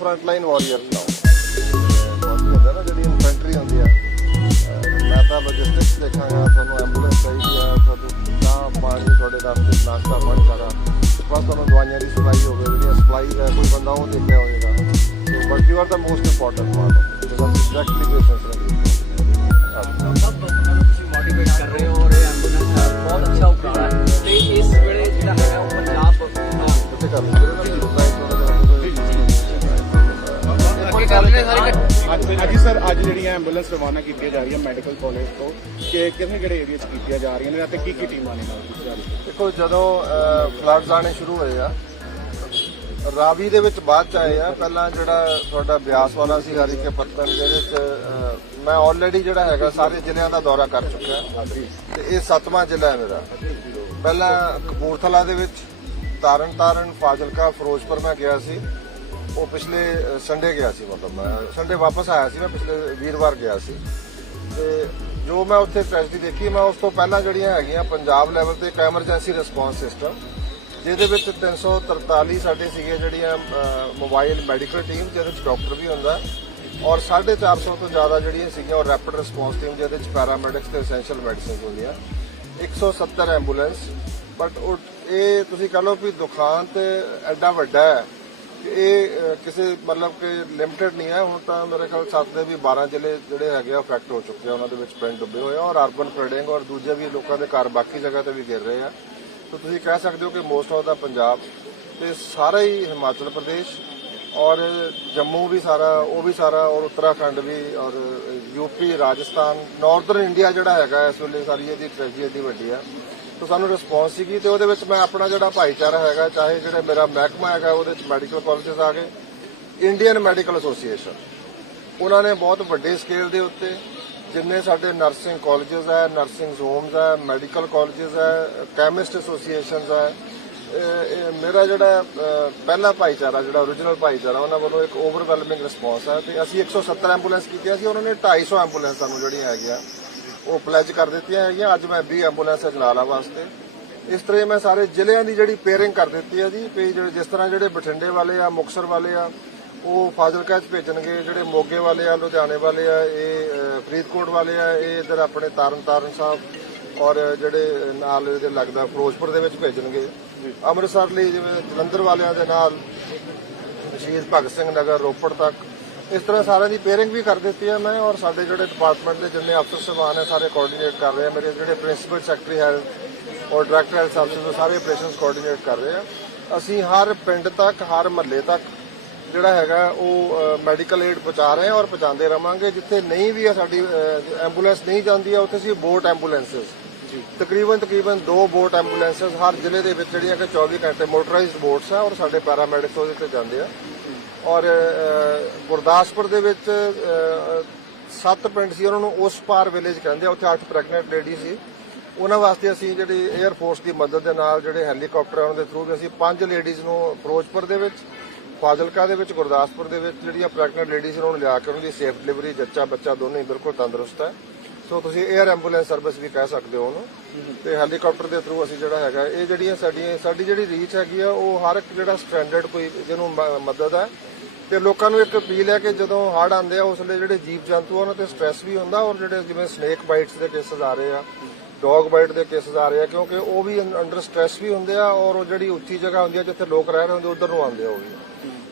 Front line warrior ਲਾਓ ਹੁੰਦਾ ਨਾ ਜਿਹੜੀ ਇਨਫੈਂਟਰੀ ਹੁੰਦੀ ਆ। ਮੈਂ ਤਾਂ ਲੌਜਿਸਟਿਕਸ ਦੇਖਾਂਗਾ, ਤੁਹਾਨੂੰ ਐਂਬੂਲੈਂਸ ਚਾਹੀਦੀ ਆ, ਤੁਹਾਨੂੰ ਚਾਹ ਪਾਣੀ ਤੁਹਾਡੇ ਰਸਤੇ 'ਚ ਨਾਸ਼ਤਾ ਪਾਣੀ ਸਾਰਾ। ਬਸ ਤੁਹਾਨੂੰ ਦਵਾਈਆਂ ਦੀ ਸਪਲਾਈ ਹੋਵੇ, ਜਿਹੜੀਆਂ ਸਪਲਾਈ ਦਾ ਕੋਈ ਬੰਦਾ ਉਹ ਦੇਖਿਆ ਹੋਵੇਗਾ। So but you are the most important part of exactly patients ਰਹੇ ਹੋ ਬਹੁਤ ਅੱਛਾ ਐਂਬੂਲੈਂਸ ਰਵਾਨਾ ਕੀਤੀਆਂ ਜਾ ਰਹੀਆਂ ਮੈਡੀਕਲ ਕਾਲਜ ਤੋਂ ਕਿ ਕਿਹੜੇ ਕਿਹੜੇ ਏਰੀਆ 'ਚ ਕੀਤੀਆਂ ਜਾ ਰਹੀਆਂ ਨੇ ਅਤੇ ਕੀ ਕੀ ਟੀਮਾਂ ਨੇ ਨਾਲ ਕੀਤੀ ਜਾ ਰਹੀਆਂ ਦੇਖੋ, ਜਦੋਂ ਫਲੱਡਸ ਆਣੇ ਸ਼ੁਰੂ ਹੋਏ ਆ, ਰਾਵੀ ਦੇ ਵਿੱਚ ਬਾਅਦ ਚ ਆਏ ਆ, ਪਹਿਲਾਂ ਜਿਹੜਾ ਤੁਹਾਡਾ ਬਿਆਸ ਵਾਲਾ ਸੀ ਹਰੀ ਕੇ ਪੱਤਨ ਜਿਹਦੇ ਚ ਮੈਂ ਆਲਰੇਡੀ ਜਿਹੜਾ ਹੈਗਾ ਸਾਰੇ ਜ਼ਿਲ੍ਹਿਆਂ ਦਾ ਦੌਰਾ ਕਰ ਚੁੱਕਿਆ ਤੇ ਇਹ ਸੱਤਵਾਂ ਜ਼ਿਲ੍ਹਾ ਹੈ ਮੇਰਾ। ਪਹਿਲਾਂ ਕਪੂਰਥਲਾ ਦੇ ਵਿੱਚ ਤਾਰਨ ਤਾਰਨ, ਫਾਜ਼ਿਲਕਾ, ਫਿਰੋਜ਼ਪੁਰ ਮੈਂ ਗਿਆ ਸੀ। ਉਹ ਪਿਛਲੇ ਸੰਡੇ ਗਿਆ ਸੀ ਮਤਲਬ ਮੈਂ। ਸੰਡੇ ਵਾਪਸ ਆਇਆ ਸੀ ਮੈਂ, ਪਿਛਲੇ ਵੀਰਵਾਰ ਗਿਆ ਸੀ। ਤੇ ਜੋ ਮੈਂ ਉੱਥੇ ਟ੍ਰੈਜਡੀ ਦੇਖੀ, ਮੈਂ ਉਸ ਤੋਂ ਪਹਿਲਾਂ ਜਿਹੜੀਆਂ ਹੈਗੀਆਂ ਪੰਜਾਬ ਲੈਵਲ ਤੇ ਇੱਕ ਐਮਰਜੈਂਸੀ ਰਿਸਪੌਂਸ ਸਿਸਟਮ ਜਿਹਦੇ ਵਿੱਚ 343 ਸਾਡੇ ਸੀਗੇ ਜਿਹੜੀਆਂ ਮੋਬਾਈਲ ਮੈਡੀਕਲ ਟੀਮ ਜਿਹਦੇ ਵਿੱਚ ਡਾਕਟਰ ਵੀ ਹੁੰਦਾ ਔਰ 450 ਤੋਂ ਜ਼ਿਆਦਾ ਜਿਹੜੀਆਂ ਸੀਗੀਆਂ, ਉਹ ਰੈਪਿਡ ਰਿਸਪੌਂਸ ਟੀਮ ਜਿਹਦੇ ਵਿੱਚ ਪੈਰਾਮੈਡਿਕਸ ਤੇ ਐਸੈਂਸ਼ੀਅਲ ਮੈਡੀਸਿਨਸ ਹੁੰਦੀਆਂ। 170 ਐਂਬੂਲੈਂਸ ਬਟ ਉਹ, ਇਹ ਤੁਸੀਂ ਕਹ ਲਓ ਵੀ ਦੁਕਾਨ ਤੇ ਐਡਾ ਵੱਡਾ ਹੈ ਇਹ ਕਿਸੇ ਮਤਲਬ ਕਿ ਲਿਮਟਿਡ ਨਹੀਂ ਹੈ। ਹੁਣ ਤਾਂ ਮੇਰੇ ਖਿਆਲ ਸੱਤ ਦੇ ਵੀ 12 ਜ਼ਿਲ੍ਹੇ ਜਿਹੜੇ ਹੈਗੇ ਆ ਅਫੈਕਟ ਹੋ ਚੁੱਕੇ ਆ। ਉਹਨਾਂ ਦੇ ਵਿੱਚ ਪਿੰਡ ਡੁੱਬੇ ਹੋਏ ਆ ਔਰ ਅਰਬਨ ਫਲਡਿੰਗ ਔਰ ਦੂਜੇ ਵੀ ਲੋਕਾਂ ਦੇ ਘਰ ਬਾਕੀ ਜਗ੍ਹਾ ਤੇ ਵੀ ਗਿਰ ਰਹੇ ਆ। ਤਾਂ ਤੁਸੀਂ ਕਹਿ ਸਕਦੇ ਹੋ ਕਿ ਮੋਸਟ ਆਫ ਦਾ ਪੰਜਾਬ ਤੇ ਸਾਰਾ ਹੀ ਹਿਮਾਚਲ ਪ੍ਰਦੇਸ਼ ਔਰ ਜੰਮੂ ਵੀ ਸਾਰਾ, ਉਹ ਵੀ ਸਾਰਾ ਔਰ ਉੱਤਰਾਖੰਡ ਵੀ ਔਰ ਯੂਪੀ ਰਾਜਸਥਾਨ ਨਾਰਥਰਨ ਇੰਡੀਆ ਜਿਹੜਾ ਹੈਗਾ ਇਸ ਵੇਲੇ ਸਾਰੀ ਇਹਦੀ ਟ੍ਰੈਜਡੀ ਇਹਦੀ ਵੱਡੀ ਆ। ਤਾਂ ਸਾਨੂੰ ਰਿਸਪੌਂਸ ਸੀਗੀ ਤੇ ਉਹਦੇ ਵਿੱਚ ਮੈਂ ਆਪਣਾ ਜਿਹੜਾ ਭਾਈਚਾਰਾ ਹੈਗਾ, ਚਾਹੇ ਜਿਹੜਾ ਮੇਰਾ ਮਹਿਕਮਾ ਹੈਗਾ, ਉਹਦੇ ਵਿੱਚ ਮੈਡੀਕਲ ਕਾਲਜਸ ਆ ਗਏ ਇੰਡੀਅਨ ਮੈਡੀਕਲ ਐਸੋਸੀਏਸ਼ਨ ਉਹਨਾਂ ਨੇ ਬਹੁਤ ਵੱਡੇ ਸਕੇਲ ਦੇ ਉੱਤੇ ਜਿੰਨੇ ਸਾਡੇ ਨਰਸਿੰਗ ਕਾਲਜਸ ਹੈ ਨਰਸਿੰਗ ਹੋਮਸ ਹੈ ਮੈਡੀਕਲ ਕਾਲਜਸ ਹੈ ਕੈਮਿਸਟ ਐਸੋਸੀਏਸ਼ਨਸ ਹੈ ਮੇਰਾ ਜਿਹੜਾ ਪਹਿਲਾ ਭਾਈਚਾਰਾ, ਜਿਹੜਾ origignal ਭਾਈਚਾਰਾ, ਉਹਨਾਂ ਵੱਲੋਂ ਇੱਕ ਓਵਰਵੈਲਮਿੰਗ ਰਿਸਪੌਂਸ ਹੈ ਤੇ ਅਸੀਂ 170 ਐਂਬੂਲੈਂਸ ਕੀਤੀਆਂ ਸੀ, ਉਹਨਾਂ ਨੇ 250 ਐਂਬੂਲੈਂਸ ਸਾਨੂੰ ਜਿਹੜੀਆਂ ਹੈਗੀਆਂ ਉਹ ਪਲੇਜ ਕਰ ਦਿੱਤੀਆਂ ਹੈਗੀਆਂ। ਅੱਜ ਮੈਂ 20 ਐਂਬੂਲੈਂਸ ਜਨਾਲਾ ਵਾਸਤੇ। ਇਸ ਤਰ੍ਹਾਂ ਮੈਂ ਸਾਰੇ ਜ਼ਿਲ੍ਹਿਆਂ ਦੀ ਜਿਹੜੀ ਪੇਅਰਿੰਗ ਕਰ ਦਿੱਤੀ ਹੈ ਜੀ ਜਿਹੜੇ ਜਿਸ ਤਰ੍ਹਾਂ ਜਿਹੜੇ ਬਠਿੰਡੇ ਵਾਲੇ ਆ ਮੁਕਸਰ ਵਾਲੇ ਆ ਉਹ ਫਾਜ਼ਿਲਕਾ ਚ ਭੇਜਣਗੇ। ਜਿਹੜੇ ਮੋਗੇ ਵਾਲੇ ਆ ਲੁਧਿਆਣੇ ਵਾਲੇ ਆ ਇਹ ਫਰੀਦਕੋਟ ਵਾਲੇ ਆ ਇਹ ਇਧਰ ਆਪਣੇ ਤਾਰਨ ਤਾਰਨ ਸਾਹਿਬ ਔਰ ਜਿਹੜੇ ਨਾਲ ਇਹਦੇ ਲੱਗਦਾ ਫਿਰੋਜ਼ਪੁਰ ਦੇ ਵਿੱਚ ਭੇਜਣਗੇ। ਅੰਮ੍ਰਿਤਸਰ ਲਈ ਜਿਵੇਂ ਜਲੰਧਰ ਵਾਲਿਆਂ ਦੇ ਨਾਲ ਸ਼ਹੀਦ ਭਗਤ ਸਿੰਘ ਨਗਰ ਰੋਪੜ ਤੱਕ ਇਸ ਤਰ੍ਹਾਂ ਸਾਰਿਆਂ ਦੀ ਪੇਅਰਿੰਗ ਵੀ ਕਰ ਦਿੱਤੀ ਹੈ ਮੈਂ ਔਰ ਸਾਡੇ ਜਿਹੜੇ ਡਿਪਾਰਟਮੈਂਟ ਦੇ ਜਿੰਨੇ ਅਫਸਰ ਸਮਾਨ ਹੈ ਸਾਰੇ ਕੋਆਰਡੀਨੇਟ ਕਰ ਰਹੇ ਆ। ਮੇਰੇ ਜਿਹੜੇ ਪ੍ਰਿੰਸੀਪਲ ਸੈਕਟਰੀ ਹੈਲਥ ਔਰ ਡਾਇਰੈਕਟਰ ਹੈਲਥ ਸਰਵਿਸਿਜ਼ ਉਹ ਸਾਰੇ ਆਪਰੇਸ਼ਨਸ ਕੋਆਰਡੀਨੇਟ ਕਰ ਰਹੇ ਆ। ਅਸੀਂ ਹਰ ਪਿੰਡ ਤੱਕ ਹਰ ਮਹੱਲੇ ਤੱਕ ਜਿਹੜਾ ਹੈਗਾ ਉਹ ਮੈਡੀਕਲ ਏਡ ਪਹੁੰਚਾ ਰਹੇ ਹਾਂ ਔਰ ਪਹੁੰਚਾਉਂਦੇ ਰਵਾਂਗੇ। ਜਿੱਥੇ ਨਹੀਂ ਵੀ ਆ ਸਾਡੀ ਐਂਬੂਲੈਂਸ ਨਹੀਂ ਜਾਂਦੀ ਆ ਉੱਥੇ ਅਸੀਂ ਬੋਟ ਐਂਬੂਲੈਂਸਸ ਤਕਰੀਬਨ ਤਕਰੀਬਨ ਦੋ ਬੋਟ ਐਂਬੂਲੈਂਸਸ ਹਰ ਜ਼ਿਲ੍ਹੇ ਦੇ ਵਿੱਚ ਜਿਹੜੀਆਂ ਕਿ 24 ਘੰਟੇ ਮੋਟਰਾਈਜ਼ਡ ਬੋਟਸ ਆ ਔਰ ਸਾਡੇ ਪੈਰਾਮੈਡਿਕਸ ਉਹਦੇ ਤੇ ਜਾਂਦੇ ਆ। ਔਰ ਗੁਰਦਾਸਪੁਰ ਦੇ ਵਿੱਚ ਸੱਤ ਪਿੰਡ ਸੀ, ਉਹਨਾਂ ਨੂੰ ਉਸ ਪਾਰ ਵਿਲੇਜ ਕਹਿੰਦੇ ਆ, ਉੱਥੇ ਅੱਠ ਪ੍ਰੈਗਨੈਂਟ ਲੇਡੀ ਸੀ। ਉਹਨਾਂ ਵਾਸਤੇ ਅਸੀਂ ਜਿਹੜੀ 에ਅਰ ਫੋਰਸ ਦੀ ਮਦਦ ਦੇ ਨਾਲ ਜਿਹੜੇ ਹੈਲੀਕਾਪਟਰ ਉਹਨਾਂ ਦੇ ਥਰੂ ਵੀ ਅਸੀਂ ਪੰਜ ਲੇਡੀਜ਼ ਨੂੰ ਫਿਰੋਜ਼ਪੁਰ ਦੇ ਵਿੱਚ, ਫਾਜ਼ਿਲਕਾ ਦੇ ਵਿੱਚ, ਗੁਰਦਾਸਪੁਰ ਦੇ ਵਿੱਚ ਜਿਹੜੀਆਂ ਪ੍ਰੈਗਨੈਂਟ ਲੇਡੀਜ਼ ਉਹਨਾਂ ਨੂੰ ਲਿਆ ਕੇ ਉਹਨਾਂ ਦੀ ਸੇਫ ਡਿਲੀਵਰੀ ਜੱਚਾ ਬੱਚਾ ਦੋਨੇ ਹੀ ਬਿਲਕੁਲ ਤੰਦਰੁਸਤ ਹੈ। ਸੋ ਤੁਸੀਂ 에ਅਰ ਐਂਬੂਲੈਂਸ ਸਰਵਿਸ ਵੀ ਕਹਿ ਸਕਦੇ ਹੋ ਉਹਨੂੰ। ਤੇ ਹੈਲੀਕਾਪਟਰ ਦੇ ਥਰੂ ਅਸੀਂ ਜਿਹੜਾ ਹੈਗਾ ਇਹ ਜਿਹੜੀਆਂ ਸਾਡੀਆਂ ਸਾਡੀ ਜਿਹੜੀ ਰੀਚ ਹੈਗੀ ਆ ਉਹ ਹਰ ਇੱਕ ਜਿਹੜਾ ਸਟੈਂਡਰਡ ਕੋਈ ਜਿਹਨੂੰ ਮਦਦ ਹੈ ਤੇ ਲੋਕਾਂ ਨੂੰ ਇੱਕ ਅਪੀਲ ਹੈ ਕਿ ਜਦੋਂ ਹੜ੍ਹ ਆਉਂਦੇ ਆ ਉਸ ਵੇਲੇ ਜਿਹੜੇ ਜੀਵ ਜੰਤੂ ਆ, ਉਹਨਾਂ ਤੇ ਸਟ੍ਰੈਸ ਵੀ ਹੁੰਦਾ ਔਰ ਜਿਹੜੇ ਜਿਵੇਂ ਸਨੇਕ ਬਾਈਟਸ ਦੇ ਕੇਸਸ ਆ ਰਹੇ ਆ ਡੌਗ ਬਾਈਟ ਦੇ ਕੇਸਸ ਆ ਰਹੇ ਆ ਕਿਉਂਕਿ ਉਹ ਵੀ ਅੰਡਰ ਸਟ੍ਰੈਸ ਵੀ ਹੁੰਦੇ ਆ ਔਰ ਉਹ ਜਿਹੜੀ ਉੱਚੀ ਜਗ੍ਹਾ ਹੁੰਦੀ ਆ ਜਿੱਥੇ ਲੋਕ ਰਹਿ ਰਹੇ ਹੁੰਦੇ ਉਧਰ ਨੂੰ ਆਉਂਦੇ ਆ ਉਹ ਵੀ।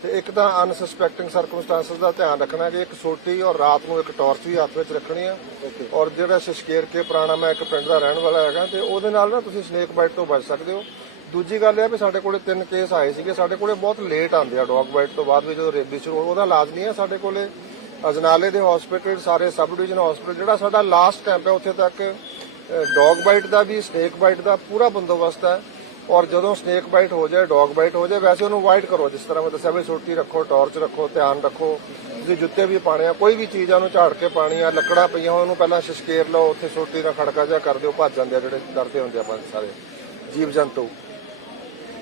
ਤੇ ਇੱਕ ਤਾਂ ਅਨਸਸਪੈਕਟਿੰਗ ਸਰਕਮਸਟੈਂਸਸ ਦਾ ਧਿਆਨ ਰੱਖਣਾ ਕਿ ਇੱਕ ਸੋਟੀ ਔਰ ਰਾਤ ਨੂੰ ਇੱਕ ਟਾਰਚ ਵੀ ਹੱਥ ਵਿੱਚ ਰੱਖਣੀ ਆ। ਔਰ ਜਿਹੜਾ ਸ਼ਸ਼ਕੇਰ ਕੇ ਪੁਰਾਣਾ ਮੈਂ ਇੱਕ ਪਿੰਡ ਦਾ ਰਹਿਣ ਵਾਲਾ ਹੈਗਾ ਤੇ ਉਹਦੇ ਨਾਲ ਨਾ ਤੁਸੀਂ ਸਨੇਕ ਬਾਈਟ ਤੋਂ ਬਚ ਸਕਦੇ ਹੋ। ਦੂਜੀ ਗੱਲ ਇਹ ਆ ਵੀ ਸਾਡੇ ਕੋਲੇ ਤਿੰਨ ਕੇਸ ਆਏ ਸੀਗੇ ਸਾਡੇ ਕੋਲੇ ਬਹੁਤ ਲੇਟ ਆਉਂਦੇ ਆ ਡੌਗ ਬਾਈਟ ਤੋਂ ਬਾਅਦ ਵੀ ਜਦੋਂ ਰੇਬੀ ਸ਼ੁਰੂ ਹੋ- ਉਹਦਾ ਇਲਾਜ ਨਹੀਂ ਹੈ ਸਾਡੇ ਕੋਲੇ। ਅਜਨਾਲੇ ਦੇ ਹਸਪੀਟਲ ਸਾਰੇ ਸਬ ਡਿਵੀਜ਼ਨ ਹਸਪੀਟਲ ਜਿਹੜਾ ਸਾਡਾ ਲਾਸਟ ਕੈਂਪ ਹੈ ਉੱਥੇ ਤੱਕ ਡੌਗ ਬਾਈਟ ਦਾ ਵੀ ਸਨੇਕ ਬਾਈਟ ਦਾ ਪੂਰਾ ਬੰਦੋਬਸਤ ਹੈ। ਔਰ ਜਦੋਂ ਸਨੇਕ ਬਾਈਟ ਹੋ ਜਾਏ ਡੌਗ ਬਾਈਟ ਹੋ ਜਾਏ ਵੈਸੇ ਉਹਨੂੰ ਅਵਾਇਡ ਕਰੋ ਜਿਸ ਤਰ੍ਹਾਂ ਮੈਂ ਦੱਸਿਆ ਵੀ ਸੋਟੀ ਰੱਖੋ ਟਾਰਚ ਰੱਖੋ ਧਿਆਨ ਰੱਖੋ ਤੁਸੀਂ ਜੁੱਤੇ ਵੀ ਪਾਣੇ ਆ ਕੋਈ ਵੀ ਚੀਜ਼ ਆ ਉਹਨੂੰ ਝਾੜ ਕੇ ਪਾਣੀ ਆ ਲੱਕੜਾਂ ਪਈਆਂ ਹੋਣ, ਉਹਨੂੰ ਪਹਿਲਾਂ ਸ਼ਸ਼ਕੇਰ ਲਓ ਉੱਥੇ ਸੋਟੀ ਦਾ ਖੜਕਾ ਜਿਹਾ ਕਰ ਦਿਓ ਭੱਜ ਜਾਂਦੇ ਆ ਜਿਹੜੇ ਡਰਦੇ ਹੁੰਦੇ ਆਪਾਂ ਸਾਰੇ ਜੀਵ ਜੰਤੂ।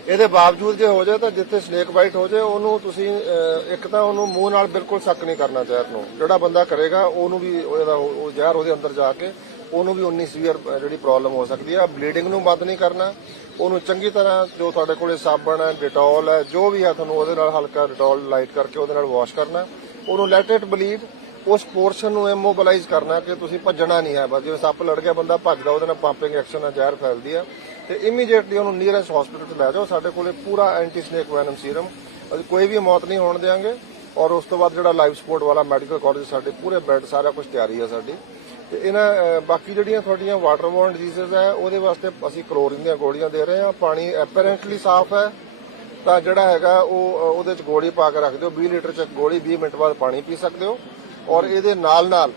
ਇਹਦੇ ਬਾਵਜੂਦ ਜੇ ਹੋ ਜਾਏ ਤਾਂ ਜਿੱਥੇ ਸਨੇਕ ਬਾਈਟ ਹੋ ਜਾਏ ਉਹਨੂੰ ਤੁਸੀਂ ਅਹ, ਇੱਕ ਤਾਂ ਉਹਨੂੰ ਮੂੰਹ ਨਾਲ ਬਿਲਕੁਲ ਸੱਕ ਨਹੀਂ ਕਰਨਾ ਜ਼ਹਿਰ ਨੂੰ। ਜਿਹੜਾ ਬੰਦਾ ਕਰੇਗਾ ਉਹਨੂੰ ਵੀ ਉਹਦਾ ਉਹ ਜ਼ਹਿਰ ਉਹਦੇ ਅੰਦਰ ਜਾ ਕੇ ਉਹਨੂੰ ਵੀ ਉਨੀ ਸੀਵੀਅਰ ਜਿਹੜੀ ਪ੍ਰੋਬਲਮ ਹੋ ਸਕਦੀ ਹੈ ਬਲੀਡਿੰਗ ਨੂੰ ਬੰਦ ਨਹੀਂ ਕਰਨਾ। ਉਹਨੂੰ ਚੰਗੀ ਤਰ੍ਹਾਂ ਜੋ ਤੁਹਾਡੇ ਕੋਲੇ ਸਾਬਣ ਹੈ, ਡਿਟੋਲ ਹੈ, ਜੋ ਵੀ ਹੈ ਤੁਹਾਨੂੰ ਉਹਦੇ ਨਾਲ ਹਲਕਾ ਡਿਟੋਲ ਲਾਈਟ ਕਰਕੇ ਉਹਦੇ ਨਾਲ ਵਾਸ਼ ਕਰਨਾ ਹੈ। ਉਹਨੂੰ ਲੈਟ ਇਟ ਬਲੀਡ ਉਸ ਪੋਰਸ਼ਨ ਨੂੰ ਇਮੋਬਿਲਾਈਜ਼ ਕਰਨਾ ਕਿ ਤੁਸੀਂ ਭੱਜਣਾ ਨਹੀਂ ਹੈ। ਬਸ ਜਿਵੇਂ ਸੱਪ ਲੜ ਗਿਆ, ਬੰਦਾ ਭੱਜਦਾ, ਉਹਦੇ ਨਾਲ ਪੰਪਿੰਗ ਐਕਸ਼ਨ ਨਾਲ ਜ਼ਹਿਰ ਫੈਲਦੀ ਹੈ। ਤੇ ਇਮੀਡੀਏਟਲੀ ਉਹਨੂੰ ਨੀਅਰੈਸਟ ਹਸਪੀਟਲ 'ਚ ਲੈ ਜਾਓ। ਸਾਡੇ ਕੋਲੇ ਪੂਰਾ ਐਂਟੀ ਸਨੇਕ ਵੈਨਮ ਸੀਰਮ ਅਸੀਂ ਕੋਈ ਵੀ ਮੌਤ ਨਹੀਂ ਹੋਣ ਦੇਵਾਂਗੇ ਔਰ ਉਸ ਤੋਂ ਬਾਅਦ ਜਿਹੜਾ ਲਾਈਫ ਸਪੋਰਟ ਵਾਲਾ ਮੈਡੀਕਲ ਕਾਲਜ ਸਾਡੇ ਪੂਰੇ ਬੈੱਡ ਸਾਰਾ ਕੁਝ ਤਿਆਰੀ ਹੈ ਸਾਡੀ। ਤੇ ਇਹਨਾਂ ਬਾਕੀ ਜਿਹੜੀਆਂ ਤੁਹਾਡੀਆਂ ਵਾਟਰਬੋਰਨ ਡਿਜ਼ੀਜ਼ਸ ਹੈ, ਉਹਦੇ ਵਾਸਤੇ ਅਸੀਂ ਕਲੋਰੀਨ ਦੀਆਂ ਗੋਲੀਆਂ ਦੇ ਰਹੇ ਹਾਂ। ਪਾਣੀ ਐਪਰੈਂਟਲੀ ਸਾਫ਼ ਹੈ। ਤਾਂ ਜਿਹੜਾ ਹੈਗਾ, ਉਹ ਉਹਦੇ ਚ ਗੋਲੀ ਪਾ ਕੇ ਰੱਖ ਦਿਓ। 20 ਲੀਟਰ ਚ ਗੋਲੀ 20 ਮਿੰਟ ਬਾਅਦ ਪਾਣੀ ਪੀ ਸਕਦੇ ਹੋ। ਔਰ ਇਹਦੇ ਨਾਲ ਨਾਲ,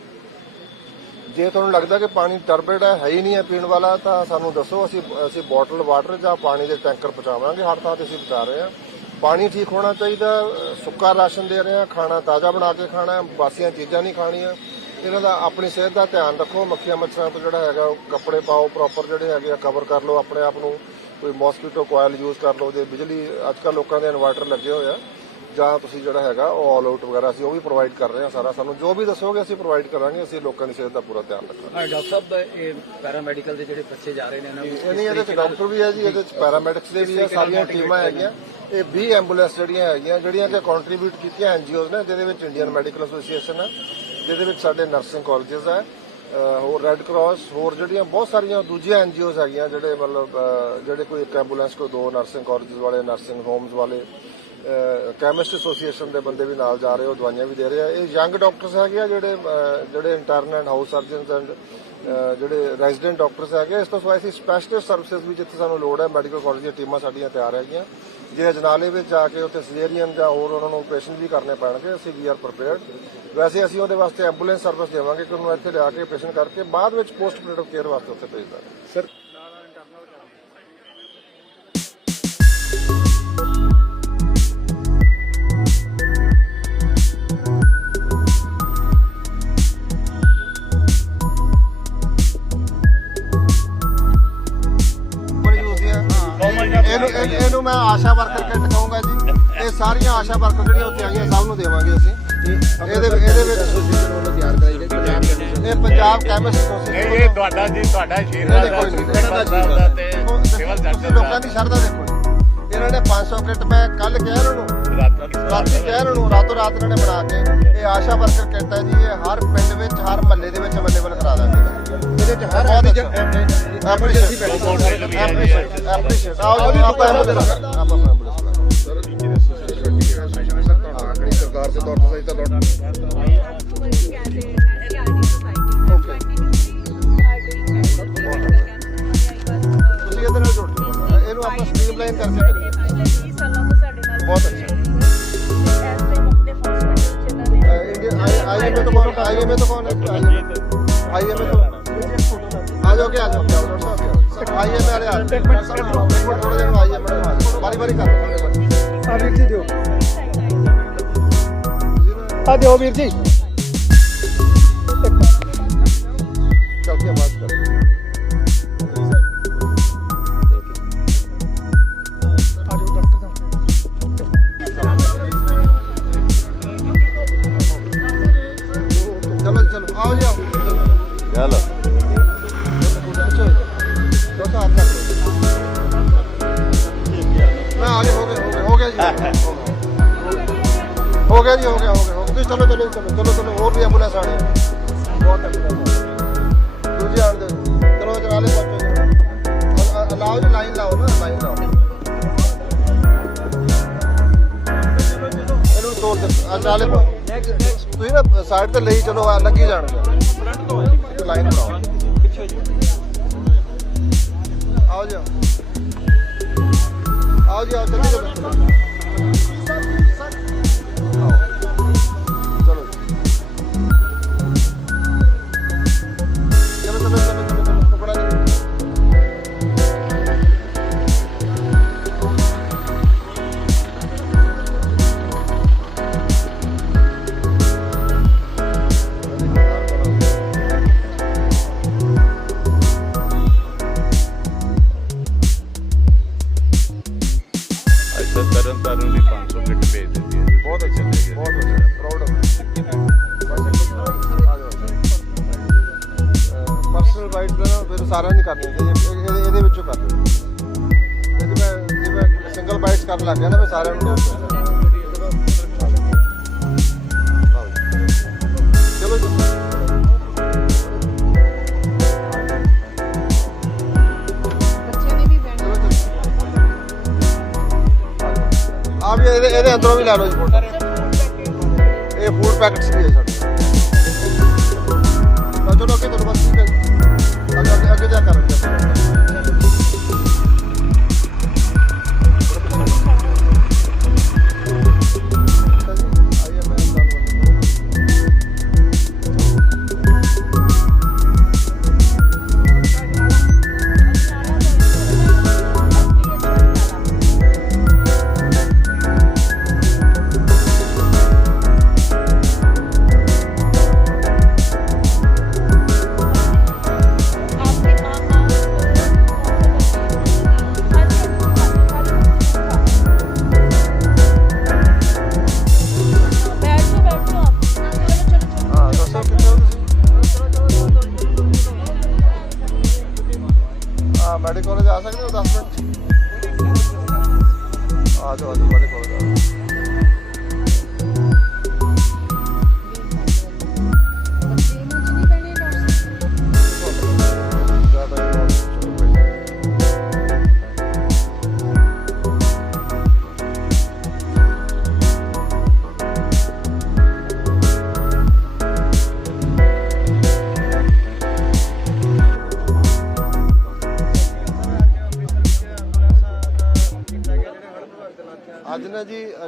ਜੇ ਤੁਹਾਨੂੰ ਲੱਗਦਾ ਕਿ ਪਾਣੀ ਟਰਬੇਡ ਹੈ ਹੈ ਹੀ ਨਹੀਂ ਹੈ ਪੀਣ ਵਾਲਾ, ਤਾਂ ਸਾਨੂੰ ਦੱਸੋ। ਅਸੀਂ ਅਸੀਂ ਬੋਟਲ ਵਾਟਰ ਜਾਂ ਪਾਣੀ ਦੇ ਟੈਂਕਰ ਪਹੁੰਚਾਵਾਂਗੇ। ਹਰ ਥਾਂ ਤੇ ਅਸੀਂ ਪਹੁੰਚਾ ਰਹੇ ਹਾਂ। ਪਾਣੀ ਠੀਕ ਹੋਣਾ ਚਾਹੀਦਾ ਸੁੱਕਾ ਰਾਸ਼ਨ ਦੇ ਰਹੇ ਹਾਂ, ਖਾਣਾ ਤਾਜ਼ਾ ਬਣਾ ਕੇ ਖਾਣਾ ਬਾਸੀਆਂ ਚੀਜ਼ਾਂ ਨਹੀਂ ਖਾਣੀਆਂ। ਇਹਨਾਂ ਦਾ ਆਪਣੀ ਸਿਹਤ ਦਾ ਧਿਆਨ ਰੱਖੋ ਮੱਖੀਆਂ ਮੱਛਰਾਂ ਤੋਂ ਜਿਹੜਾ ਹੈਗਾ ਉਹ ਕੱਪੜੇ ਪਾਓ ਪ੍ਰੋਪਰ ਜਿਹੜੇ ਹੈਗੇ ਆ ਕਵਰ ਕਰ ਲਓ ਆਪਣੇ ਆਪ ਨੂੰ ਕੋਈ ਮੋਸਕੀਟੋ ਕੋਇਲ ਯੂਜ਼ ਕਰ ਲਓ ਜੇ ਬਿਜਲੀ ਅੱਜ ਕੱਲ੍ਹ ਲੋਕਾਂ ਦੇ ਇਨਵਰਟਰ ਲੱਗੇ ਹੋਏ ਆ ਜਾਂ ਤੁਸੀਂ ਜਿਹੜਾ ਹੈਗਾ ਉਹ ਆਲ ਆਊਟ ਵਗੈਰਾ ਅਸੀਂ ਉਹ ਵੀ ਪ੍ਰੋਵਾਈਡ ਕਰ ਰਹੇ ਹਾਂ ਸਾਰਾ ਸਾਨੂੰ ਜੋ ਵੀ ਦੱਸੋਗੇ ਅਸੀਂ ਪ੍ਰੋਵਾਈਡ ਕਰਾਂਗੇ ਅਸੀਂ ਲੋਕਾਂ ਦੀ ਸਿਹਤ ਦਾ ਪੂਰਾ ਧਿਆਨ ਰੱਖਾਂਗੇ। ਹਾਂ ਡਾਕਟਰ ਸਾਹਿਬ ਇਹ ਪੈਰਾਮੈਡੀਕਲ ਦੇ ਜਿਹੜੇ ਬੱਚੇ ਜਾ ਰਹੇ ਨੇ ਇਹਨਾਂ ਨੂੰ ਨਹੀਂ ਇਹਦੇ ਚ ਡਾਕਟਰ ਵੀ ਹੈ ਜੀ ਇਹਦੇ ਚ ਪੈਰਾਮੈਡਿਕਸ ਦੇ ਵੀ ਹੈ ਸਾਰੀਆਂ ਟੀਮਾਂ ਹੈਗੀਆਂ। ਇਹ 20 ਐਂਬੂਲੈਂਸ ਜਿਹੜੀਆਂ ਹੈਗੀਆਂ ਜਿਹੜੀਆਂ ਕਿ ਕੰਟਰੀਬਿਊਟ ਕੀਤੀਆਂ ਐਨਜੀਓਜ਼ ਨੇ ਜਿਹਦੇ ਵਿੱਚ ਇੰਡੀਅਨ ਮੈਡੀਕਲ ਐਸੋਸੀਏਸ਼ਨ ਹੈ ਜਿਹਦੇ ਵਿੱਚ ਸਾਡੇ ਨਰਸਿੰਗ ਕਾਲਜਸ ਹੈ ਹੋਰ ਰੈੱਡ ਕਰਾਸ ਹੋਰ ਜਿਹੜੀਆਂ ਬਹੁਤ ਸਾਰੀਆਂ ਦੂਜੀਆਂ ਐਨਜੀਓਜ਼ ਹੈਗੀਆਂ ਜਿਹੜੇ ਮਤਲਬ ਜਿਹੜੇ ਕੋਈ ਇੱਕ ਐਂਬੂਲੈਂਸ ਕੋਈ ਦੋ ਨਰਸਿੰਗ ਕਾਲਜਸ ਵਾਲੇ ਨਰਸਿੰਗ ਹੋਮਸ ਵਾਲੇ ਕੈਮਿਸਟ ਐਸੋਸੀਏਸ਼ਨ ਦੇ ਬੰਦੇ ਵੀ ਨਾਲ ਜਾ ਰਹੇ, ਉਹ ਦਵਾਈਆਂ ਵੀ ਦੇ ਰਹੇ ਆ। ਇਹ ਯੰਗ ਡਾਕਟਰਸ ਹੈਗੇ ਆ ਜਿਹੜੇ ਜਿਹੜੇ intern and house surgeons and ਜਿਹੜੇ ਰੈਜ਼ੀਡੈਂਟ ਡਾਕਟਰਸ ਹੈਗੇ ਇਸ ਤੋਂ ਸਿਵਾਏ ਅਸੀਂ ਸਪੈਸ਼ਲਿਸਟ ਸਰਵਿਸਿਜ਼ ਵੀ ਜਿੱਥੇ ਸਾਨੂੰ ਲੋੜ ਹੈ ਮੈਡੀਕਲ ਕਾਲਜ ਦੀਆਂ ਟੀਮਾਂ ਸਾਡੀਆਂ ਤਿਆਰ ਹੈਗੀਆਂ। ਜੇ ਅਜਨਾਲੇ ਵਿੱਚ ਜਾ ਕੇ ਉੱਥੇ ਸਿਜ਼ੇਰੀਅਨ ਜਾਂ ਹੋਰ ਉਹਨਾਂ ਨੂੰ ਆਪਰੇਸ਼ਨ ਵੀ ਕਰਨੇ ਪੈਣਗੇ, ਅਸੀਂ ਵੀ ਆਰ ਪ੍ਰਪੇਅਰਡ ਵੈਸੇ ਅਸੀਂ ਉਹਦੇ ਵਾਸਤੇ ਐਂਬੂਲੈਂਸ ਸਰਵਿਸ ਦੇਵਾਂਗੇ ਕਿ ਉਹਨੂੰ ਇੱਥੇ ਲਿਆ ਕੇ ਆਪਰੇਸ਼ਨ ਕਰਕੇ ਬਾਅਦ ਵਿੱਚ ਪੋਸਟ ਆਪਰੇਟਿਵ ਕੇਅਰ ਵਾਸਤੇ ਉੱਥੇ ਭੇਜ ਦਾਂਗੇ। ਸਰ ਆਸ਼ਾ ਵਰਕਰ ਕਿੱਟ ਕਹੂੰਗਾ ਜੀ? ਇਹ ਸਾਰੀਆਂ ਆਸ਼ਾ ਵਰਕਰ ਜਿਹੜੀਆਂ ਉੱਥੇ ਆਈਆਂ ਸਭ ਨੂੰ ਦੇਵਾਂਗੇ ਅਸੀਂ। ਇਹਦੇ ਇਹਦੇ ਵਿੱਚ ਇਹ ਪੰਜਾਬ ਕੈਮਿਸਟ ਐਸੋਸੀਏਸ਼ਨ ਇਹ ਤੁਹਾਡਾ ਜੀ ਤੁਹਾਡਾ ਆਸ਼ੀਰਵਾਦ ਹੈ ਸਿਵਲ ਸਾਹਿਬ ਦਾ ਤੇ ਸਿਵਲ ਤੁਸੀਂ ਜੱਜ ਲੋਕਾਂ ਦੀ ਸ਼ਰਧਾ ਦੇਖੋ ਜੀ। ਇਹਨਾਂ ਨੇ 500 ਕਿੱਟ ਮੈਂ ਕੱਲ ਕਿਹਾ ਇਹਨਾਂ ਨੂੰ ਰਾਤੀ ਕਿਹਾ ਇਹਨਾਂ ਨੂੰ ਰਾਤੋਂ ਰਾਤ ਇਹਨਾਂ ਨੇ ਬਣਾ ਕੇ। ਇਹ ਆਸ਼ਾ ਵਰਕਰ ਕਿੱਟ ਹੈ ਜੀ ਇਹ ਹਰ ਪਿੰਡ ਵਿੱਚ ਹਰ ਮਹੱਲੇ ਦੇ ਵਿੱਚ ਅਵੇਲੇਬਲ ਕਰਾ ਦਾਂਗੇ। ਇਹਦੇ ਚ ਹਰ ਐਮਰਜੈਂਸੀ ਐਪਰੀਸ਼ੀਏਟ ਆਓ ਜੀ ਆਪਾਂ ਐਂਬੂਲੈਂਸ ਆਪਾਂ ਐਂਬੂਲੈਂਸ ਸਰਕਾਰ ਦੇ ਤੌਰ ਤੇ ਸਹੀ ਤਾਂ ਤੁਸੀਂ ਦਿਓ। ਆ ਦਿਓ ਵੀਰ ਜੀ। ਗਿਆ ਜੀ, ਹੋ ਗਿਆ ਹੋ ਗਿਆ। ਹੋ ਗਿਆ। ਤੁਸੀਂ ਚਲੋ ਚਲੋ ਚਲੋ ਚਲੋ ਚਲੋ, ਹੋਰ ਵੀ ਐਂਬੂਲੈਂਸ ਆਣੀ ਬਹੁਤ ਐਂਬੂਲੈਂਸ ਦੂਜੀ ਆਣ ਦਿਓ ਚਲੋ, ਚਲਾ ਲੈ ਪਹੁੰਚੋ ਲਾਓ ਜੀ ਲਾਈਨ ਲਾਓ ਨਾ ਲਾਈਨ ਲਾਓ। ਇਹਨੂੰ ਤੋੜ ਦੇ ਆ ਚਾਲੇ ਤੁਸੀਂ ਨਾ ਸਾਈਡ ਤੇ ਲਈ ਚਲੋ, ਆ ਲੱਗੀ ਜਾਣਗੇ ਇੱਕ ਲਾਈਨ ਲਾਓ। ਆਓ ਜੀ, ਆਓ। ਆਓ ਜੀ, ਆਓ ਜਲਦੀ ਕਰੋ ਪਰਸਨਲ ਰਾਈਟ ਫਿਰ ਸਾਰਾ ਨਹੀਂ ਕਰਨੀ ਚਾਹੀਦੀ ਇਹਦੇ ਇਹਦੇ ਵਿੱਚੋਂ ਕਰ ਦਿਓ। ਲੱਗ ਗਿਆ ਨਾ ਵੀ ਸਾਰਿਆਂ ਨੂੰ ਚਲੋ ਜੀ। ਆ ਵੀ ਇਹਦੇ ਇਹਦੇ ਅੰਦਰੋਂ ਵੀ ਲੈ ਲਓ ਜੀ ਫੋਟੋ ਇਹ ਫੂਡ ਪੈਕਟਸ ਵੀ ਹੈ ਸਾਡੇ।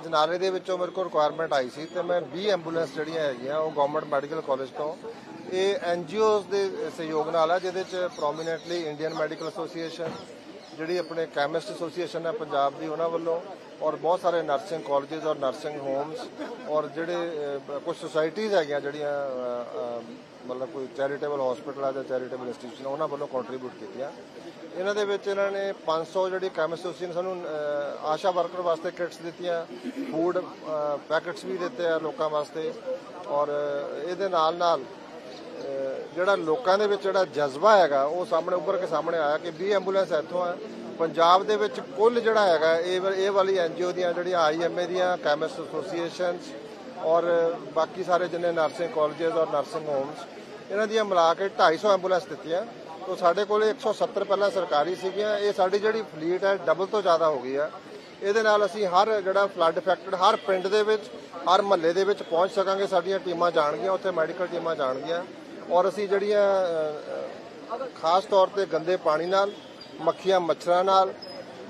ਅਜਨਾਲੇ ਦੇ ਵਿੱਚੋਂ ਮੇਰੇ ਕੋਲ ਰਿਕੁਆਇਰਮੈਂਟ ਆਈ ਸੀ ਤੇ ਮੈਂ 20 ਐਂਬੂਲੈਂਸ ਜਿਹੜੀਆਂ ਹੈਗੀਆਂ, ਉਹ ਗਵਰਨਮੈਂਟ ਮੈਡੀਕਲ ਕਾਲਜ ਤੋਂ। ਇਹ ਐਨਜੀਓਜ਼ ਦੇ ਸਹਿਯੋਗ ਨਾਲ ਆ, ਜਿਹਦੇ ਚ ਪ੍ਰੋਮੀਨੈਂਟਲੀ ਇੰਡੀਅਨ ਮੈਡੀਕਲ ਐਸੋਸੀਏਸ਼ਨ ਜਿਹੜੀ ਆਪਣੇ ਕੈਮਿਸਟ ਐਸੋਸੀਏਸ਼ਨ ਹੈ ਪੰਜਾਬ ਦੀ, ਉਹਨਾਂ ਵੱਲੋਂ, ਔਰ ਬਹੁਤ ਸਾਰੇ ਨਰਸਿੰਗ ਕਾਲਜਸ ਔਰ ਨਰਸਿੰਗ ਹੋਮਸ ਔਰ ਜਿਹੜੇ ਕੁਝ ਸੁਸਾਇਟੀਜ਼ ਹੈਗੀਆਂ ਜਿਹੜੀਆਂ ਮਤਲਬ ਕੋਈ ਚੈਰੀਟੇਬਲ ਹਸਪੀਟਲ ਆ ਜਾਂ ਚੈਰੀਟੇਬਲ ਇੰਸਟੀਟਿਊਸ਼ਨ ਉਹਨਾਂ ਵੱਲੋਂ ਕੰਟਰੀਬਿਊਟ ਕੀਤੀਆਂ। ਇਹਨਾਂ ਦੇ ਵਿੱਚ ਇਹਨਾਂ ਨੇ 500 ਜਿਹੜੀ ਕੈਮਿਸਟ ਐਸੋਸੀਏਸ਼ਨ ਸਾਨੂੰ ਆਸ਼ਾ ਵਰਕਰ ਵਾਸਤੇ ਕਿਟਸ ਦਿੱਤੀਆਂ ਫੂਡ ਪੈਕੇਟਸ ਵੀ ਦਿੱਤੇ ਆ ਲੋਕਾਂ ਵਾਸਤੇ। ਔਰ ਇਹਦੇ ਨਾਲ ਨਾਲ ਜਿਹੜਾ ਲੋਕਾਂ ਦੇ ਵਿੱਚ ਜਿਹੜਾ ਜਜ਼ਬਾ ਹੈਗਾ, ਉਹ ਸਾਹਮਣੇ ਉੱਭਰ ਕੇ ਸਾਹਮਣੇ ਆਇਆ ਕਿ 20 ਐਂਬੂਲੈਂਸ ਇੱਥੋਂ ਆ। ਪੰਜਾਬ ਦੇ ਵਿੱਚ ਕੁੱਲ ਜਿਹੜਾ ਹੈਗਾ, ਇਹ ਵਾ- ਇਹ ਵਾਲੀ ਐਨਜੀਓ ਦੀਆਂ ਜਿਹੜੀਆਂ ਆਈਐਮਏ ਦੀਆਂ ਕੈਮਿਸਟ ਐਸੋਸੀਏਸ਼ਨਸ ਔਰ ਬਾਕੀ ਸਾਰੇ ਜਿੰਨੇ ਨਰਸਿੰਗ ਕਾਲਜਸ ਔਰ ਨਰਸਿੰਗ ਹੋਮਸ ਇਹਨਾਂ ਦੀਆਂ ਮਿਲਾ ਕੇ 250 ਐਂਬੂਲੈਂਸ ਦਿੱਤੀਆਂ। ਤੋਂ ਸਾਡੇ ਕੋਲ 170 ਪਹਿਲਾਂ ਸਰਕਾਰੀ ਸੀਗੀਆਂ। ਇਹ ਸਾਡੀ ਜਿਹੜੀ ਫਲੀਟ ਹੈ, ਡਬਲ ਤੋਂ ਜ਼ਿਆਦਾ ਹੋ ਗਈ ਹੈ ਇਹਦੇ ਨਾਲ ਅਸੀਂ ਹਰ ਜਿਹੜਾ ਫਲੱਡ ਇਫੈਕਟਡ ਹਰ ਪਿੰਡ ਦੇ ਵਿੱਚ, ਹਰ ਮਹੱਲੇ ਦੇ ਵਿੱਚ ਪਹੁੰਚ ਸਕਾਂਗੇ। ਸਾਡੀਆਂ ਟੀਮਾਂ ਜਾਣਗੀਆਂ, ਉੱਥੇ ਮੈਡੀਕਲ ਟੀਮਾਂ ਜਾਣਗੀਆਂ। ਔਰ ਅਸੀਂ ਜਿਹੜੀਆਂ ਖਾਸ ਤੌਰ ਤੇ ਗੰਦੇ ਪਾਣੀ ਨਾਲ, ਮੱਖੀਆਂ ਮੱਛਰਾਂ ਨਾਲ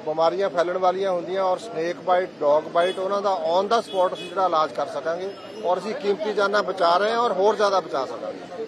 ਬਿਮਾਰੀਆਂ ਫੈਲਣ ਵਾਲੀਆਂ ਹੁੰਦੀਆਂ ਔਰ ਸਨੇਕ ਬਾਈਟ ਡੌਗ ਬਾਈਟ ਉਹਨਾਂ ਦਾ ਔਨ ਦਾ ਸਪੌਟ ਅਸੀਂ ਜਿਹੜਾ ਇਲਾਜ ਕਰ ਸਕਾਂਗੇ ਔਰ ਅਸੀਂ ਕੀਮਤੀ ਜਾਨਾਂ ਬਚਾ ਰਹੇ ਹਾਂ ਔਰ ਹੋਰ ਜ਼ਿਆਦਾ ਬਚਾ ਸਕਾਂਗੇ।